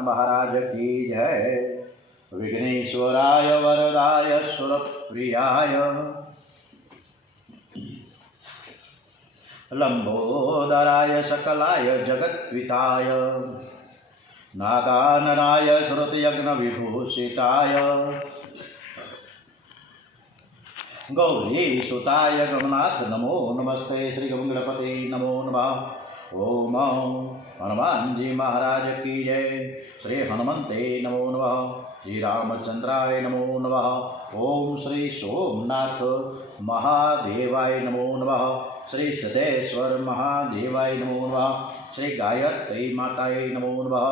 महाराज की जय। विघ्नेश्वराय वरदाय सुरप्रियाय लंबोदराय सकलाय जगत्पिताय नागाननाय श्रुतयज्ञ विभूषिताय गौरीसुताय गमनाथ नमो नमस्ते। श्री गंगणपते नमो नमः। ओम हनुमान जी महाराज की जय। श्री हनुमंते नमो नमः। श्री रामचंद्राय नमो नमः। ओम श्री सोमनाथ महादेवाय नमो नमः। श्री सिद्धेश्वर महादेवाय नमो नमः। श्री गायत्री माताय नमो नमः।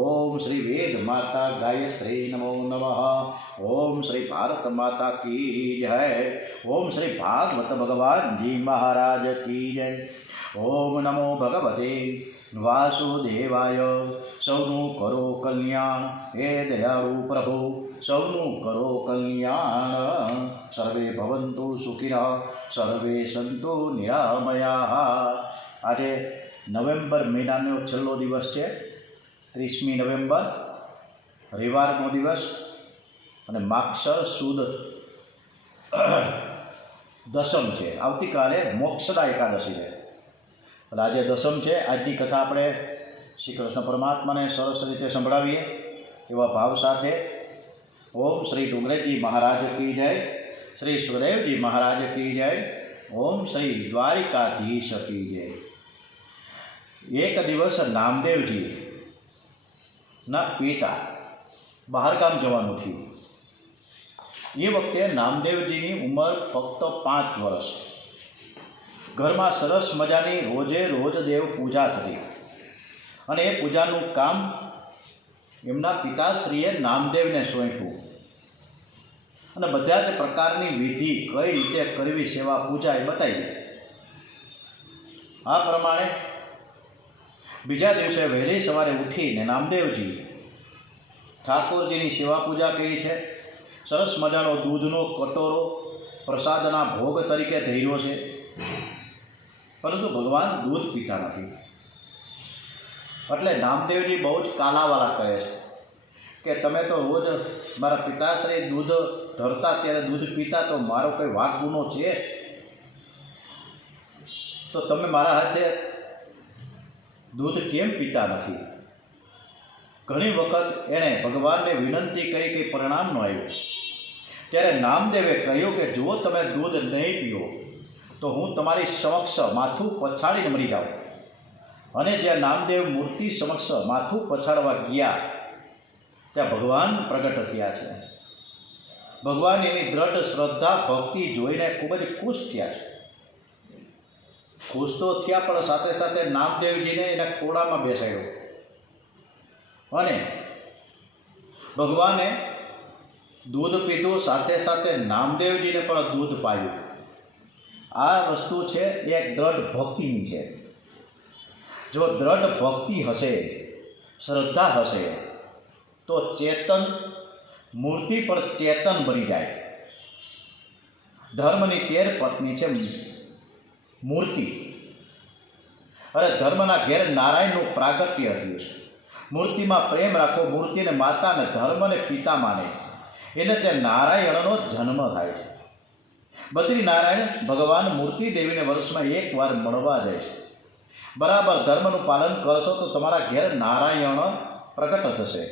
ओम श्री वेद माता गायत्री नमो नमः। ओम श्री भारत माता की जय। ओम श्री भागवत भगवान जी महाराज की जय। ओम नमो भगवते वासुदेवाय। सौनु करो कल्याण हे दयाळु प्रभु, सौनु करो कल्याण। सर्वे भवन्तु सुखिनः सर्वे सन्तु निरामयाः। આજે નવેમ્બર મહિનાનો છેલ્લો દિવસ છે, 30મી નવેમ્બર, રવિવારનો દિવસ અને માગસર સુદ દસમ છે। આવતીકાલે મોક્ષદા એકાદશી છે, એટલે આજે દસમ છે। આજની કથા આપણે શ્રી કૃષ્ણ પરમાત્માને સરસ રીતે સંભળાવીએ એવા ભાવ સાથે। ઓમ શ્રી ડુંગરેજી મહારાજ કી જય। શ્રી સુખદેવજી મહારાજ કી જય। ઓમ શ્રી દ્વારિકાધીશ કી જય। એક દિવસ નામદેવજીના પિતા બહારગામ જવાનું થયું। એ વખતે નામદેવજીની ઉંમર ફક્ત 5 વર્ષ। ઘરમાં સરસ મજાની રોજે રોજ દેવ પૂજા થતી અને એ પૂજાનું કામ એમના પિતાશ્રીએ નામદેવને સોંપ્યું અને બધા જ પ્રકારની વિધિ કઈ રીતે કરવી, સેવા પૂજા એ બતાવી। આ પ્રમાણે બીજા દિવસે વહેલી સવારે ઉઠીને નામદેવજી ઠાકોરજીની સેવા પૂજા કરી છે। સરસ મજાનો દૂધનો કટોરો પ્રસાદના ભોગ તરીકે ધર્યો છે, પરંતુ ભગવાન દૂધ પીતા નથી। એટલે નામદેવજી બહુ જ કાલાવાલા કહે છે કે તમે તો રોજ મારા પિતાશ્રી દૂધ ધરતા ત્યારે દૂધ પીતા, તો મારો કોઈ વાક ગુનો છે? તો તમે મારા હાથે દૂધ કેમ પીતા નથી? ઘણી વખત એણે ભગવાનને વિનંતી કરી કે પરિણામ ન આવ્યું, ત્યારે નામદેવે કહ્યું કે જો તમે દૂધ નહીં પીઓ તો હું તમારી સમક્ષ માથું પછાડીને મરી જાઉં। અને જ્યાં નામદેવ મૂર્તિ સમક્ષ માથું પછાડવા ગયા ત્યાં ભગવાન પ્રગટ થયા છે। ભગવાન એની દ્રઢ શ્રદ્ધા ભક્તિ જોઈને ખૂબ જ ખુશ થયા છે। ખુશ તો થયા, પણ સાથે સાથે નામદેવજીને એના ખોળામાં બેસાડ્યો અને ભગવાને દૂધ પીધું, સાથે સાથે નામદેવજીને પણ દૂધ પાયું। આ વસ્તુ છે એ એક દ્રઢ ભક્તિની છે। જો દ્રઢ ભક્તિ હશે, શ્રદ્ધા હશે, તો ચેતન મૂર્તિ પણ ચેતન બની જાય। ધર્મની 13 પત્ની છે મૂર્તિ, અરે ધર્મના ઘેર નારાયણનું પ્રાગટ્ય થયું છે। મૂર્તિમાં પ્રેમ રાખો, મૂર્તિને માતા અને ધર્મને પિતા માને, એને તે નારાયણનો જન્મ થાય છે। બદ્રી નારાયણ ભગવાન મૂર્તિ દેવીને વર્ષમાં 1 વાર મળવા જાય છે। બરાબર ધર્મનું પાલન કરશો તો તમારા ઘેર નારાયણ પ્રગટ થશે।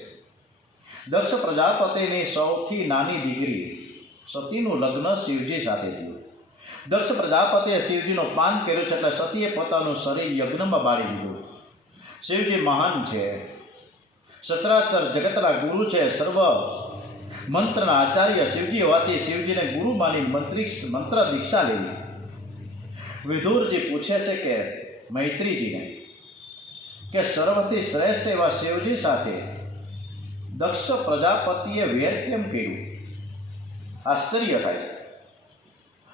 દક્ષ પ્રજાપતિની સૌથી નાની દીકરી સતીનું લગ્ન શિવજી સાથે થયું। દક્ષ પ્રજાપતિએ શિવજીનો પાન કર્યો છે, એટલે સતીએ પોતાનું શરીર યજ્ઞમાં બાળી દીધું। શિવજી મહાન છે, સચરાચર જગતના ગુરુ છે, સર્વ મંત્રના આચાર્ય શિવજી હોવાથી શિવજીને ગુરુ માની મંત્ર દીક્ષા લેવી। વિદુરજી પૂછે છે કે મૈત્રીજીને કે સર્વથી શ્રેષ્ઠ એવા શિવજી સાથે દક્ષ પ્રજાપતિએ વેર કેમ કર્યું? આશ્ચર્ય થાય છે।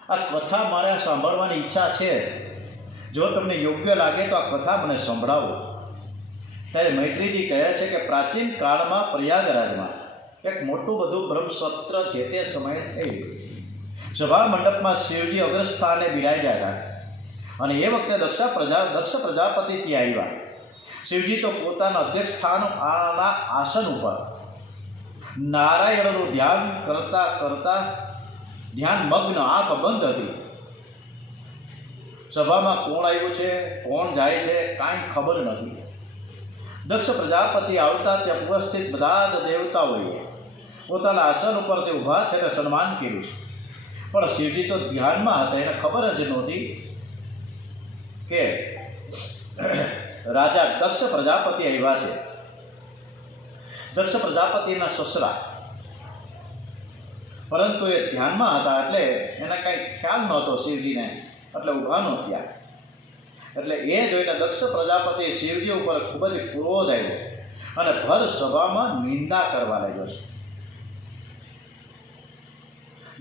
આ કથા મારે સાંભળવાની ઈચ્છા છે, જો તમને યોગ્ય લાગે તો આ કથા મને સંભળાવો। ત્યારે મૈત્રીજી કહે છે કે પ્રાચીન કાળમાં પ્રયાગરાજમાં એક મોટું બધું બ્રહ્મસત્ર જે તે સમયે થયું। સભા મંડપમાં શિવજી અગ્રસ્થાને બિરાજ્યા હતા અને એ વખતે દક્ષ પ્રજાપતિ ત્યાં આવ્યા। શિવજી તો પોતાના અધ્યક્ષ સ્થાનના આસન ઉપર નારાયણનું ધ્યાન કરતા કરતા ધ્યાન મગ્ન, આંખ બંધ હતી. સભામાં કોણ આવ્યું છે, કોણ જાય છે, કાંઈ ખબર નથી. દક્ષ પ્રજાપતિ આવતા ત્યાં ઉપસ્થિત બધા જ દેવતાઓએ પોતાના આસન ઉપરથી ઊભા થઈને સન્માન કર્યું છે. પણ શિવજી તો ધ્યાનમાં હતા, એને ખબર જ નહોતી કે રાજા દક્ષ પ્રજાપતિ આવ્યા છે. દક્ષ પ્રજાપતિના સસરા, પરંતુ એ ધ્યાનમાં હતા એટલે એને કાંઈ ખ્યાલ નહોતો શિવજીને, એટલે ઊભા ન થયા. એટલે એ જોઈને દક્ષ પ્રજાપતિ શિવજી ઉપર ખૂબ જ ક્રોધ આવ્યો અને ભર સભામાં નિંદા કરવા લાગ્યો છે.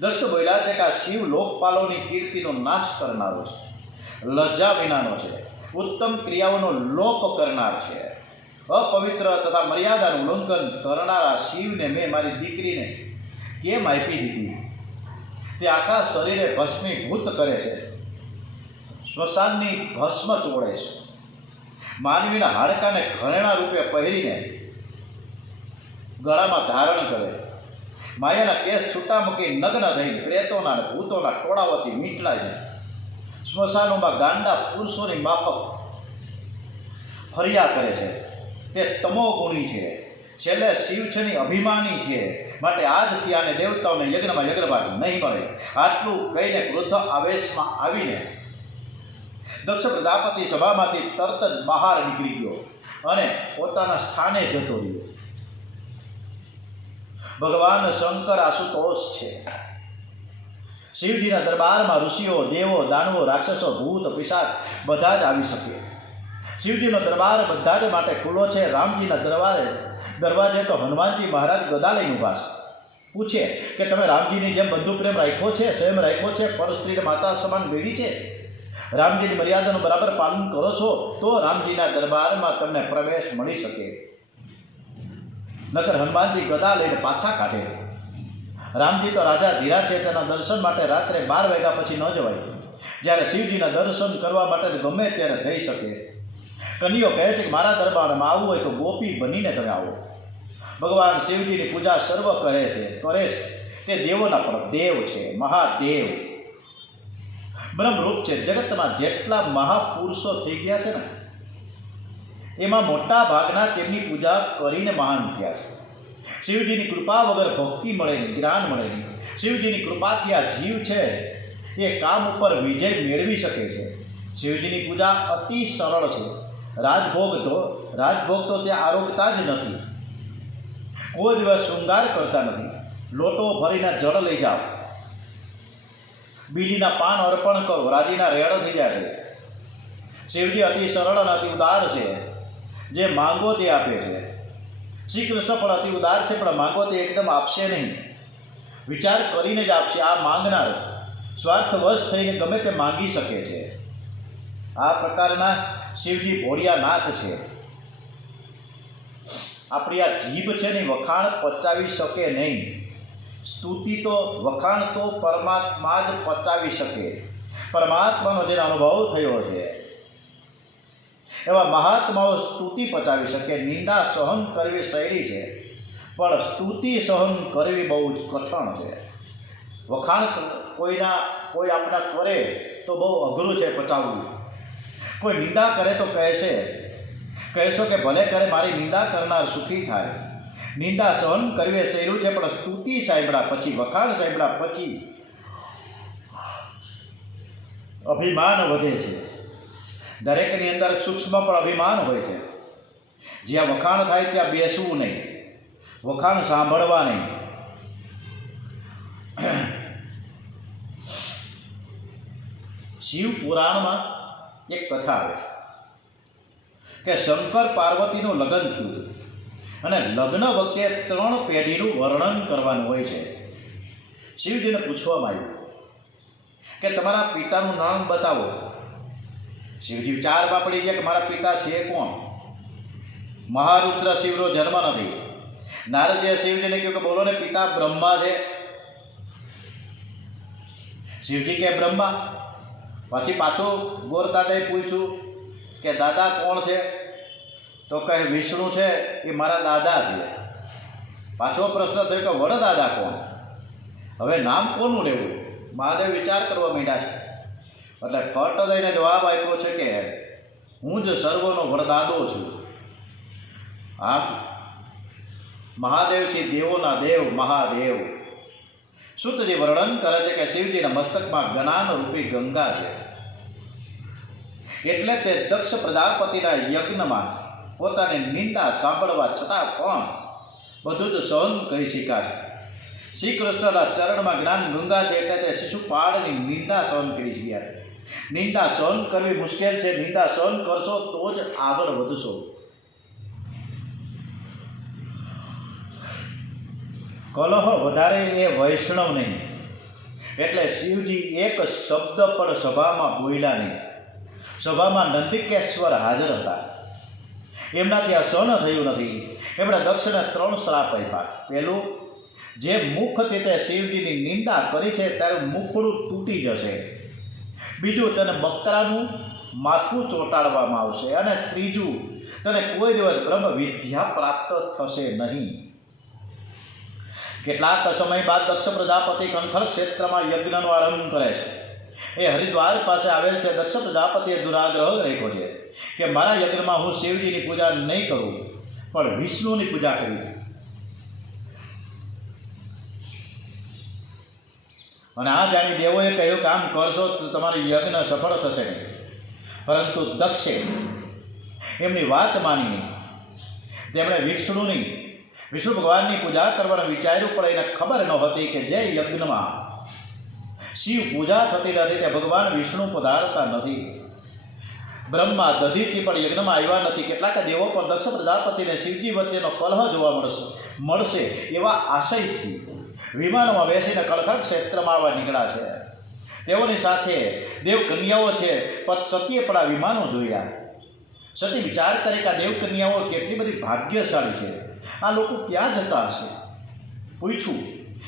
દક્ષ બોલ્યા છે કે આ શિવ લોકપાલોની કીર્તિનો નાશ કરનારો છે, લજ્જા વિનાનો છે, ઉત્તમ ક્રિયાઓનો લોપ કરનાર છે. અપવિત્ર તથા મર્યાદાનું ઉલ્લંઘન કરનારા શિવને મેં મારી દીકરીને કેમ આપી દીધી? તે આખા શરીરે ભસ્મીભૂત કરે છે, સ્મશાનની ભસ્મ ચોળે છે, માનવીના હાડકાને ઘરેણા રૂપે પહેરીને ગળામાં ધારણ કરે, માયાના કેસ છૂટા મૂકી નગ્ન થઈ પ્રેતોના અને ભૂતોના ટોળાઓથી મીટલાય છે, સ્મશાનોમાં ગાંડા પુરુષોની માફક ફર્યા કરે છે. તે તમોગુણી છે, છેલ્લે શિવ છેની અભિમાની છે, માટે આજથી આને દેવતાઓને યજ્ઞમાં યજ્ઞભાગ નહીં મળે. આટલું કહીને ક્રોધ આવેશમાં આવીને દક્ષ પ્રજાપતિ સભામાંથી તરત જ બહાર નીકળી ગયો અને પોતાના સ્થાને જતો રહ્યો. ભગવાન શંકર આશુતોષ છે. શિવજીના દરબારમાં ઋષિઓ, દેવો, દાનવો, રાક્ષસો, ભૂત, પિશાચ બધા જ આવી શકે. શિવજીનો દરબાર બધા જ માટે ખુલ્લો છે. રામજીના દરવાજે તો હનુમાનજી મહારાજ ગદા લઈને ઊભા છે. પૂછે કે તમે રામજીની જેમ બંધુ પ્રેમ રાખ્યો છે, સ્વયં રાખ્યો છે, પર સ્ત્રીને માતા સમાન વેડી છે, રામજીની મર્યાદાનું બરાબર પાલન કરો છો તો રામજીના દરબારમાં તમને પ્રવેશ મળી શકે. નકર હનુમાનજી ગદા લઈને પાછા કાઢે. રામજી તો રાજા ધીરા છે, તેના દર્શન માટે રાત્રે 12 વાગ્યા પછી ન જવાય. જ્યારે શિવજીના દર્શન કરવા માટે ગમે ત્યારે થઈ શકે. કનૈયો કહે છે કે મારા દરબારમાં આવવું હોય તો ગોપી બનીને તમે આવો. ભગવાન શિવજીની પૂજા સર્વ કરે છે. તે દેવોના પણ દેવ છે, મહાદેવ, બ્રહ્મરૂપ છે. જગતમાં જેટલા મહાપુરુષો થઈ ગયા છે ને એમાં મોટા ભાગના તેમની પૂજા કરીને મહાન થયા છે. શિવજીની કૃપા વગર ભક્તિ મળે નહીં, જ્ઞાન મળે નહીં. શિવજીની કૃપાથી આ જીવ છે એ કામ ઉપર વિજય મેળવી શકે છે. શિવજીની પૂજા અતિ સરળ છે. રાજભોગ તો ત્યાં આરોગતા જ નથી. કોઈ દિવસ શૃંગાર કરતા નથી. લોટો ભરીને જળ લઈ જાઓ, બીલીના પાન અર્પણ કરો, રાજીના રેડ થઈ જાય છે. શિવજી અતિ સરળ અને અતિ ઉદાર છે. જે માંગો તે આપે છે. શ્રી કૃષ્ણ પણ અતિ ઉદાર છે, પણ માંગો તે એકદમ આપશે નહીં, વિચાર કરીને જ આપશે. આ માંગનાર સ્વાર્થવશ થઈને ગમે તે માંગી શકે છે. આ પ્રકારના શિવજી ભોળિયાનાથ છે. આપણી આ જીભ છે ને વખાણ પચાવી શકે નહીં. સ્તુતિ તો વખાણ તો પરમાત્મા જ પચાવી શકે. પરમાત્માનો જેનો અનુભવ થયો છે એવા મહાત્માઓ સ્તુતિ પચાવી શકે. નિંદા સહન કરવી સહેલી છે, પણ સ્તુતિ સહન કરવી બહુ જ કઠણ છે. વખાણ કોઈ આપણા કરે તો બહુ અઘરું છે પચાવવું. કોઈ નિંદા કરે તો કહેશો કે ભલે કરે, મારી નિંદા કરનાર સુખી થાય. નિંદા સહન કરવી સહેલું છે, પણ સ્તુતિ સાંભળ્યા પછી, વખાણ સાંભળ્યા પછી અભિમાન વધે છે. દરેકની અંદર સૂક્ષ્મ પણ અભિમાન હોય છે. જ્યાં વખાણ થાય ત્યાં બેસવું નહીં, વખાણ સાંભળવા નહીં. શિવ પુરાણમાં એક કથા આવે છે કે શંકર પાર્વતીનું લગ્ન થયું હતું અને લગ્ન વખતે 3 પેઢીનું વર્ણન કરવાનું હોય છે. શિવજીને પૂછવામાં આવ્યું કે તમારા પિતાનું નામ બતાવો. શિવજી વિચારમાં પડી ગયા કે મારા પિતા છે કોણ? મહારુદ્ર શિવનો જન્મ નથી. નારદજીએ શિવજીને કહ્યું કે બોલો ને, પિતા બ્રહ્મા છે. શિવજી કે બ્રહ્મા. પછી પાછું ગોરદાદાએ પૂછ્યું કે દાદા કોણ છે? તો કહે વિષ્ણુ છે એ મારા દાદા છે. પાછો પ્રશ્ન થયો કે વડદાદા કોણ? હવે નામ કોનું લેવું? મહાદેવ વિચાર કરવા માંડ્યા છે. એટલે ફટ દઈને જવાબ આપ્યો છે કે હું જ સર્વનો વડદાદો છું. આમ મહાદેવ છે દેવોના દેવ મહાદેવ. સૂતજી વર્ણન કરે છે કે શિવજીના મસ્તકમાં જ્ઞાન રૂપી ગંગા છે. એટલે તે દક્ષ પ્રજાપતિના યજ્ઞમાં પોતાની નિંદા સાંભળવા છતાં પણ બધું જ સહન કરી શક્યા છે. શ્રી કૃષ્ણના ચરણમાં જ્ઞાન ગંગા છે એટલે તે શિશુપાળની નિંદા સહન કરી શક્યા છે. નિંદા સહન કરવી મુશ્કેલ છે. નિંદા સહન કરશો તો જ આગળ વધશો. કલહ વધારે એ વૈષ્ણવ નહીં. એટલે શિવજી એક શબ્દ પણ સભામાં બોલ્યા નહીં. સભામાં નંદિકેશ્વર હાજર હતા. એમનાથી આ સહન થયું નથી. એમણે દક્ષને 3 શ્રાપ આપ્યા. પહેલું, જે મુખથી તે શિવજીની નિંદા કરી છે ત્યારે મુખડું તૂટી જશે. બીજું, તને બકરાનું માથું ચોંટાડવામાં આવશે. અને ત્રીજું, તને કોઈ દિવસ બ્રહ્મ વિદ્યા પ્રાપ્ત થશે નહીં. કેટલાક સમય બાદ દક્ષ પ્રજાપતિ કનખર ક્ષેત્રમાં યજ્ઞનો આરંભ કરે છે. એ હરિદ્વાર પાસે આવેલ છે. દક્ષ પ્રજાપતિએ દુરાગ્રહ રાખ્યો છે કે મારા યજ્ઞમાં હું શિવજીની પૂજા નહીં કરું પણ વિષ્ણુની પૂજા કરીશ. અને આ જાણી દેવોએ કહ્યું કે આમ કરશો તો તમારું યજ્ઞ સફળ થશે નહીં. પરંતુ દક્ષે એમની વાત માની. તેમણે વિષ્ણુ ભગવાનની પૂજા કરવાનું વિચાર્યું પણ એને ખબર નહોતી કે જે યજ્ઞમાં શિવ પૂજા થતી નથી તે ભગવાન વિષ્ણુ પધારતા નથી. બ્રહ્મા દધીથી પણ યજ્ઞમાં આવ્યા નથી. કેટલાક દેવો પર દક્ષ પ્રજાપતિને શિવજી વચ્ચેનો કલહ જોવા મળશે એવા આશયથી વિમાનમાં બેસીને કલખર ક્ષેત્રમાં આવવા નીકળ્યા છે. તેઓની સાથે દેવ કન્યાઓ છે. સતીએ પણ આ વિમાનો જોયા. સતી વિચાર કરે કે આ દેવ કન્યાઓ કેટલી બધી ભાગ્યશાળી છે. આ લોકો ક્યાં જતા હશે? પૂછ્યું.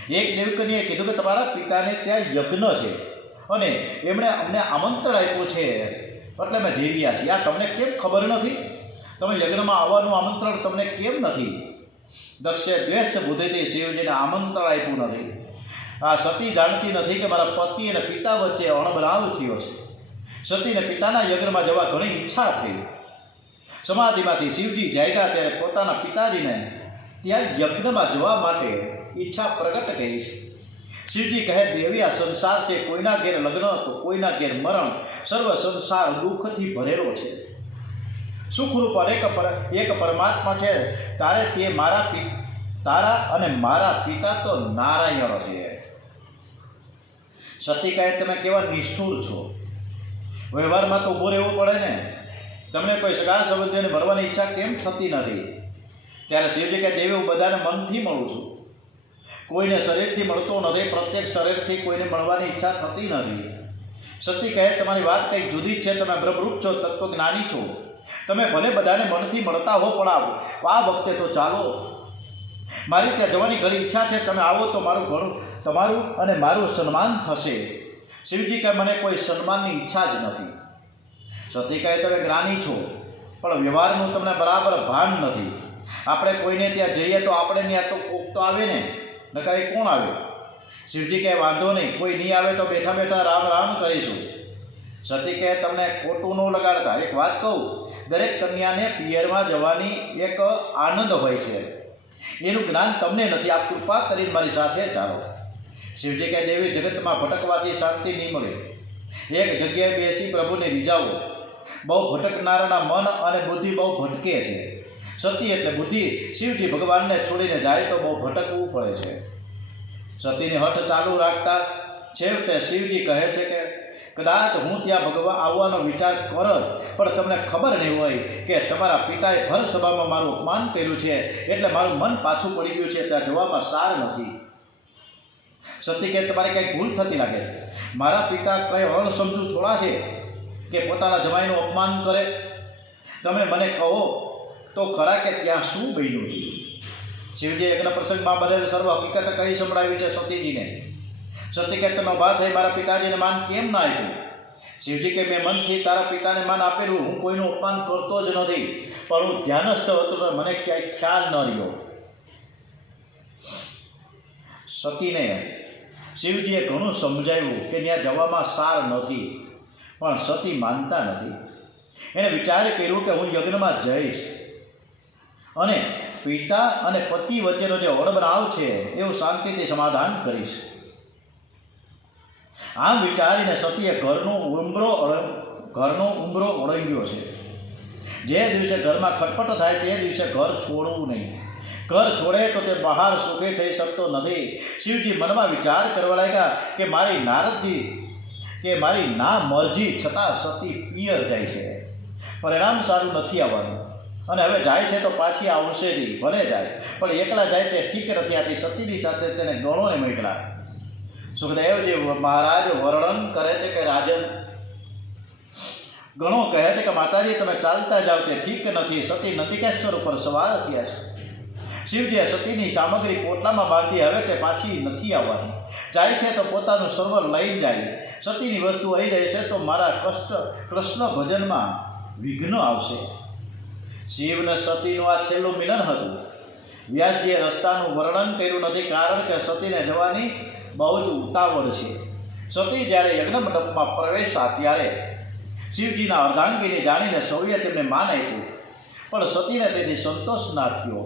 એક દેવકન્યાએ કીધું કે તમારા પિતાને ત્યાં યજ્ઞ છે અને એમણે અમને આમંત્રણ આપ્યું છે એટલે અમે જઈ રહ્યા છીએ. આ તમને કેમ ખબર નથી? તમે યજ્ઞમાં આવવાનું આમંત્રણ તમને કેમ નથી? દક્ષે દ્વેષ બુદ્ધિથી શિવજીને આમંત્રણ આપ્યું નથી. આ સતી જાણતી નથી કે મારા પતિ અને પિતા વચ્ચે અણબનાવ થયો છે. સતીને પિતાના યજ્ઞમાં જવા ઘણી ઈચ્છા થઈ. સમાધિમાંથી શિવજી જાગ્યા ત્યારે પોતાના પિતાજીને ત્યાં યજ્ઞમાં જવા માટે ઈચ્છા પ્રગટ કરી છે. શિવજી કહે દેવી આ સંસાર છે. કોઈના ઘેર લગ્ન તો કોઈના ઘેર મરણ. સર્વ સંસાર દુઃખથી ભરેલો છે. સુખરૂપ એક પરમાત્મા છે. તારા અને મારા પિતા તો નારાયણ છે. સતી કહે તમે કેવા નિષ્ઠુર છો. વ્યવહારમાં તો ઊભું રહેવું પડે ને. તમને કોઈ સગા સંબંધીને મળવાની ઈચ્છા કેમ થતી નથી? ત્યારે શિવજી કહે દેવી હું બધાને મનથી મળું છું. કોઈને શરીરથી મળતો નથી. પ્રત્યેક શરીરથી કોઈને મળવાની ઈચ્છા થતી નથી. સતી કહે તમારી વાત કંઈક જુદી છે. તમે બ્રહ્મરૂપ છો, તત્વજ્ઞાની છો. તમે ભલે બધાને મનથી મળતા હો પણ આ વખતે તો ચાલો. મારી ત્યાં જવાની ઘણી ઈચ્છા છે. તમે આવો તો તમારું અને મારું સન્માન થશે. શિવજી કહે મને કોઈ સન્માનની ઈચ્છા જ નથી. સતી કહે તમે જ્ઞાની છો પણ વ્યવહારનું તમને બરાબર ભાન નથી. આપણે કોઈને ત્યાં જઈએ તો આપણે ત્યાં તો કોક તો આવે ને, નકર કોણ આવે? શિવજી કહે વાંધો નહીં, કોઈ નહીં આવે તો બેઠા બેઠા રામ રામ કરીશું. સતી કહે તમને ખોટું ન લગાડતા. એક વાત કહું, દરેક કન્યાને પિયરમાં જવાની એક આનંદ હોય છે. એનું જ્ઞાન તમને નથી. આપ કૃપા કરીને મારી સાથે ચાલો. શિવજી કહે દેવી જગતમાં ભટકવાથી શાંતિ નહીં મળે. એક જગ્યાએ બેસી પ્રભુને રીઝાવો. બહુ ભટકનારાના મન અને બુદ્ધિ બહુ ભટકે છે. સતી એટલે બુદ્ધિ. શિવજી ભગવાનને છોડીને જાય તો બહુ ભટકવું પડે છે. સતીની હઠ ચાલુ રાખતા છેવટે શિવજી કહે છે કે કદાચ હું ત્યાં ભગવાન આવવાનો વિચાર કરત પણ તમને ખબર નહીં હોય કે તમારા પિતાએ ભર સભામાં મારું અપમાન કર્યું છે એટલે મારું મન પાછું પડી ગયું છે. ત્યાં જવામાં સાર નથી. સતી કહે તમારે કંઈક ભૂલ થતી લાગે છે. મારા પિતા કંઈ અણસમજુ થોડા છે કે પોતાના જમાઈનું અપમાન કરે? તમે મને કહો તો ખરા કે ત્યાં શું બન્યું છે? શિવજી યજ્ઞ પ્રસંગમાં બનેલ સર્વ હકીકત કહી સંભળાવી છે સતીજીને. સતી કહે તમે ઊભા થઈ મારા પિતાજીને માન કેમ ના આપ્યું? શિવજી કે મેં મનથી તારા પિતાને માન આપેલું, હું કોઈનું અપમાન કરતો જ નથી, પણ હું ધ્યાનસ્થ હતો, મને ક્યાંય ખ્યાલ ન રહ્યો. સતીને શિવજીએ ઘણું સમજાવ્યું કે ત્યાં જવામાં સાર નથી, પણ સતી માનતા નથી. એણે વિચાર કર્યું કે હું યજ્ઞમાં જઈશ અને પિતા અને પતિ વચ્ચેનો જે વડબનાવ છે એવું શાંતિથી સમાધાન કરીશ. આમ વિચારીને સતીએ ઘરનો ઉંબરો ઓળંગ્યો છે. જે દિવસે ઘરમાં ખટપટ થાય તે દિવસે ઘર છોડવું નહીં. ઘર છોડે તો તે બહાર સુખી થઈ શકતો નથી. શિવજી મનમાં વિચાર કરવા લાગ્યા કે મારી ના મરજી છતાં સતી પિયર જાય છે, પરિણામ સારું નથી આવવાનું, અને હવે જાય છે તો પાછી આવશે નહીં. ભલે જાય, પણ એકલા જાય તે ઠીક નથી. આથી સતીની સાથે તેને ગણોને મોકલા. સુખદેવજી મહારાજ વર્ણન કરે છે કે રાજન, ગણો કહે છે કે માતાજી તમે ચાલતા જાઓ તે ઠીક નથી. સતી નંદિકેશ્વર ઉપર સવાર થયા છે. શિવજીએ સતીની સામગ્રી પોટલામાં બાંધી, હવે તે પાછી નથી આવવાની. જાય છે તો પોતાનું સર્વર લઈને જાય. સતીની વસ્તુ આવી જાય છે તો મારા કૃષ્ણ ભજનમાં વિઘ્ન આવશે. શિવને સતીનું આ છેલ્લું મિલન હતું. વ્યાસજીએ રસ્તાનું વર્ણન કર્યું નથી, કારણ કે સતીને જવાની બહુ જ ઉતાવળ છે. સતી જ્યારે યજ્ઞ મંડપમાં પ્રવેશા ત્યારે શિવજીના અર્ધાંગીને જાણીને સૌએ તેમને માન આપ્યું, પણ સતીને તેથી સંતોષ ના થયો.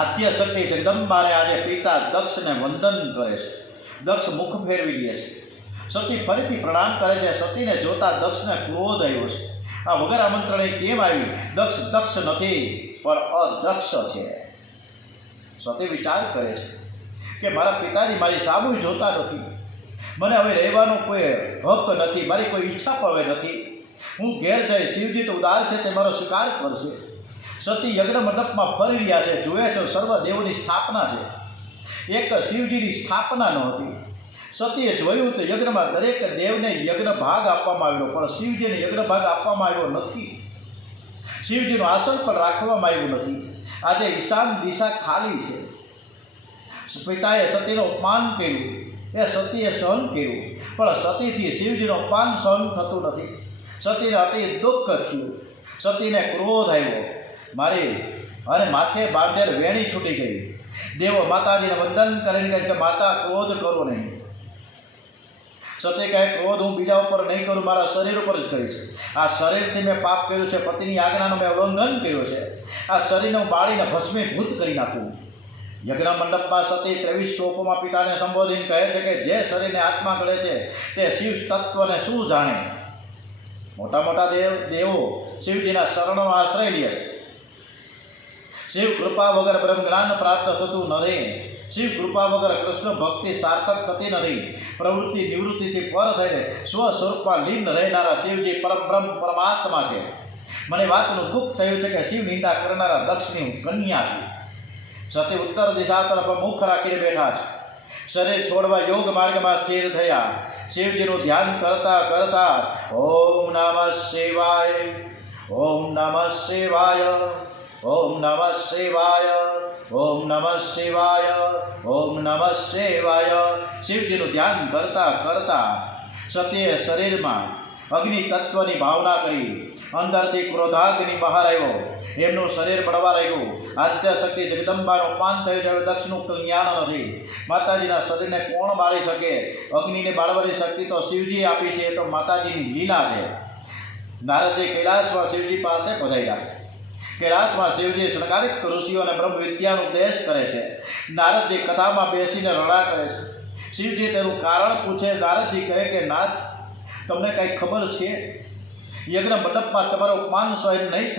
આદ્ય શક્તિ જગદંબાને આજે પિતા દક્ષને વંદન કરે છે. દક્ષ મુખ ફેરવી લે છે. સતી ફરીથી પ્રણામ કરે છે. સતીને જોતા દક્ષને ક્રોધ આવ્યો છે. આ વગર આમંત્રણે કેમ આવી? દક્ષ નથી, પણ અદક્ષ છે. સતી વિચાર કરે છે કે મારા પિતાજી મારી સામું જોતા નથી, મને હવે રહેવાનો કોઈ હક નથી, મારી કોઈ ઈચ્છા પણ હવે નથી. હું ઘેર જઈ, શિવજી તો ઉદાર છે, તે મારો સ્વીકાર કરશે. સતી યજ્ઞ મંડપમાં ફરી રહ્યા છે. જુએ છે સર્વ દેવોની સ્થાપના છે, એક શિવજીની સ્થાપના નહોતી. સતીએ જોયું તો યજ્ઞમાં દરેક દેવને યજ્ઞ ભાગ આપવામાં આવ્યો, પણ શિવજીને યજ્ઞ ભાગ આપવામાં આવ્યો નથી. શિવજીનું આસન પણ રાખવામાં આવ્યું નથી. આજે ઈશાન દિશા ખાલી છે. પિતાએ સતીનું અપમાન કર્યું, એ સતીએ સહન કર્યું, પણ સતીથી શિવજીનું અપમાન સહન થતું નથી. સતીને અતિ દુઃખ થયું. સતીને ક્રોધ આવ્યો. અને માથે બાંધેલ વેણી છૂટી ગઈ. દેવો માતાજીને વંદન કરીને કહે કે માતા ક્રોધ કરો નહીં. સતી કહે ક્રોધ હું બીજા ઉપર નહીં કરું, મારા શરીર ઉપર જ કરીશ. આ શરીરથી મેં પાપ કર્યું છે, પતિની આજ્ઞાનું મેં ઉલ્લંઘન કર્યું છે. આ શરીરને હું બાળીને ભસ્મીભૂત કરી નાખું. યજ્ઞ મંડપમાં સતી 23 શ્લોકોમાં પિતાને સંબોધીને કહે છે કે જે શરીરને આત્મા ગળે છે તે શિવ તત્વને શું જાણે. મોટા મોટા દેવો શિવજીના શરણનો આશ્રય લે છે. શિવ કૃપા વગર બ્રહ્મ જ્ઞાન પ્રાપ્ત થતું નથી. શિવ કૃપા વગર કૃષ્ણ ભક્તિ સાર્થક થતી નથી. પ્રવૃત્તિ નિવૃત્તિથી પર થઈને સ્વસ્વરૂપમાં લીન રહેનારા શિવજી પરબ્રહ્મ પરમાત્મા છે. મને વાતનું દુઃખ થયું છે કે શિવ નિંદા કરનારા દક્ષની હું કન્યા છું. સતી ઉત્તર દિશા તરફ મુખ રાખીને બેઠા છે. શરીર છોડવા યોગ માર્ગમાં સ્થિર થયા. શિવજીનું ધ્યાન કરતા કરતા ઓમ નમઃ શિવાય, ઓમ નમઃ શિવાય, ઓમ નમઃ શિવાય, ઓમ નમઃ શિવાય, ઓમ નમઃ શિવાય. શિવજીનું ધ્યાન કરતા કરતા સતીએ શરીરમાં અગ્નિ તત્વની ભાવના કરી. અંદરથી ક્રોધાગ્નિ બહાર આવ્યો. એમનું શરીર બળવા લાગ્યું. આદ્ય શક્તિ જગદંબાનું અપમાન થયું છે. હવે દક્ષનું કલ્યાણ નથી. માતાજીના શરીરને કોણ બાળી શકે? અગ્નિને બાળવાની શક્તિ તો શિવજી આપી છે, એ તો માતાજીની લીલા છે. નારદજી કૈલાસમાં શિવજી પાસે પધાર્યા. કૈલાસમાં શિવજી શૃંગારિક ઋષિઓને બ્રહ્મ વિદ્યાનો ઉપદેશ કરે છે. નારદજી કથામાં બેસીને રડા કરે છે. શિવજી તેનું કારણ પૂછે. નારદજી કહે કે નાથ, તમને કંઈ ખબર છે? યજ્ઞ મંડપમાં તમારું અપમાન સહન નહીં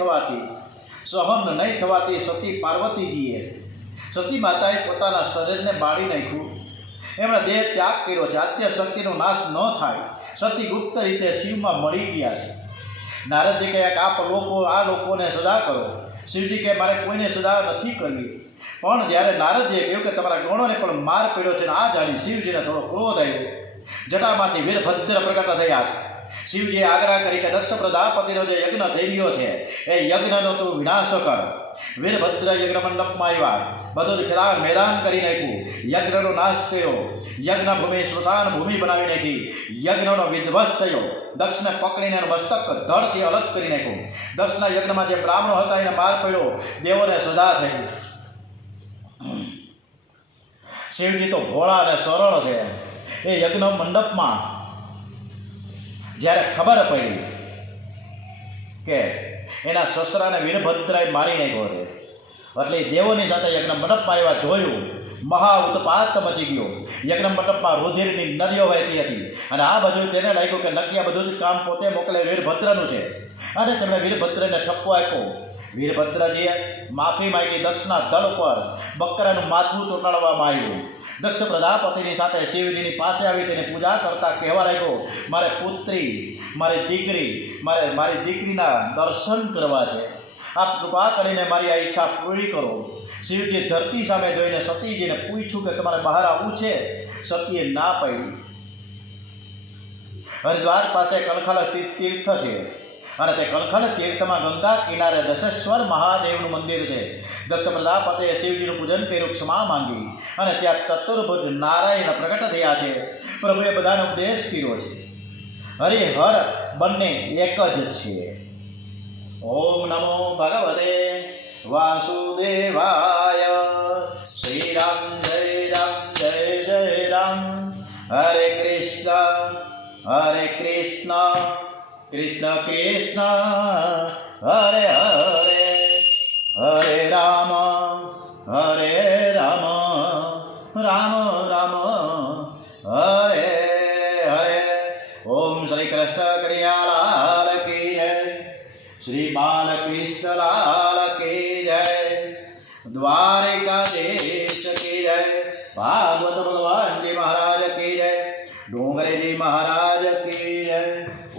થવાથી સતી પાર્વતીજીએ, સતી માતાએ પોતાના શરીરને બાળી નાખ્યું. એમણે દેહ ત્યાગ કર્યો છે. આદ્ય શક્તિનો નાશ ન થાય. સતી ગુપ્ત રીતે શિવમાં મળી ગયા છે. નારદજી કહે કે આ લોકોને સજા કરો. શિવજી કહે મારે કોઈને સજા નથી કરવી. પણ જ્યારે નારદજીએ કહ્યું કે તમારા ગણોને પણ માર પડ્યો છે, આ જાણી શિવજીને થોડો ક્રોધ આવ્યો. જટામાંથી વીરભદ્ર પ્રગટ થયા છે. શિવજીએ આજ્ઞા કરી કે દક્ષ પ્રજાપતિનો જે યજ્ઞ થઈ રહ્યો છે એ યજ્ઞનો તું વિનાશ કર. વીરભદ્ર યજ્ઞ મંડપમાં આવ્યા, બધું જ ખેદાન મેદાન કરી નાખ્યું, યજ્ઞનો નાશ થયો, યજ્ઞ ભૂમિ સ્મશાન ભૂમિ બનાવી નાખી, યજ્ઞનો વિધ્વંસ થયો. દક્ષને પકડીને એનું મસ્તક ધડથી અલગ કરી નાખ્યું. દક્ષના યજ્ઞમાં જે બ્રાહ્મણો હતા એને માર પડ્યો, દેવોને સજા થઈ. શિવજી તો ભોળા અને સરળ છે. એ યજ્ઞ મંડપમાં જ્યારે ખબર પડી કે એના સસરાને વીરભદ્રાએ મારી નાખ્યો છે, એટલે દેવોની સાથે યજ્ઞ મંડપમાં આવ્યા, જોયું, મહા ઉત્પાત મચી ગયો. યજ્ઞ મંડપમાં રુધિરની નદીઓ વહેતી હતી અને આ બધું તેને લાગ્યું કે નક્કી આ બધું જ કામ પોતે મોકલે વીરભદ્રનું છે અને તેમણે વીરભદ્રને ઠપકો આપ્યો. વીરભદ્રજીએ માફી માંગી. દક્ષના દળ પર બકરાનું માથું ચોંટાડવામાં આવ્યું. દક્ષ પ્રજાપતિની સાથે શિવજીની પાસે આવી તેને પૂજા કરતા કહેવા લાગ્યો, મારે પુત્રી, મારી દીકરી, મારી દીકરીના દર્શન કરવા છે, આપ કૃપા કરીને મારી આ ઈચ્છા પૂરી કરો. શિવજી ધરતી સામે જોઈને સતીજીને પૂછ્યું કે તમારે બહાર આવવું છે? સતીએ ના પાડી. હરિદ્વાર પાસે કલખલ તીર્થ છે અને તે કલખલ તીર્થમાં ગંગા કિનારે દશેશ્વર મહાદેવનું મંદિર છે. દક્ષ પ્રજાપતિએ શિવજીનું પૂજન કર્યું, ક્ષમા માંગી અને ત્યાં ચતુર્ભુજ નારાયણ પ્રગટ થયા છે. પ્રભુએ બધાને ઉપદેશ કર્યો છે. હરિહર બંને એક જ છે. ઓમ નમો ભગવતે વાસુદેવાય. શ્રી રામ જય રામ જય જય રામ. હરે કૃષ્ણ કૃષ્ણ કૃષ્ણ હરે હરે, હરે રામ રામ રામ હરે હરે. ઓમ શ્રી કૃષ્ણ કનૈયાલાલ કી જય. શ્રી બાલકૃષ્ણ લાલ કી જય. દ્વારિકાધીશ કી જય. ભાગવત ભગવાનજી મહારાજ કી જય. ડોંગરેજી મહારાજ કી જય.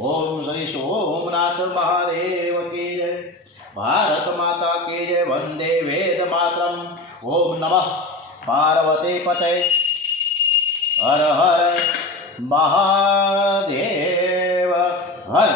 ઓમ શ્રી સોમનાથ મહાદેવ કી જય. ભારત માતા કી જય. વંદે વેદ માતરમ. ઓમ નમઃ પાર્વતી પતે. હર હર મહાદેવ હર.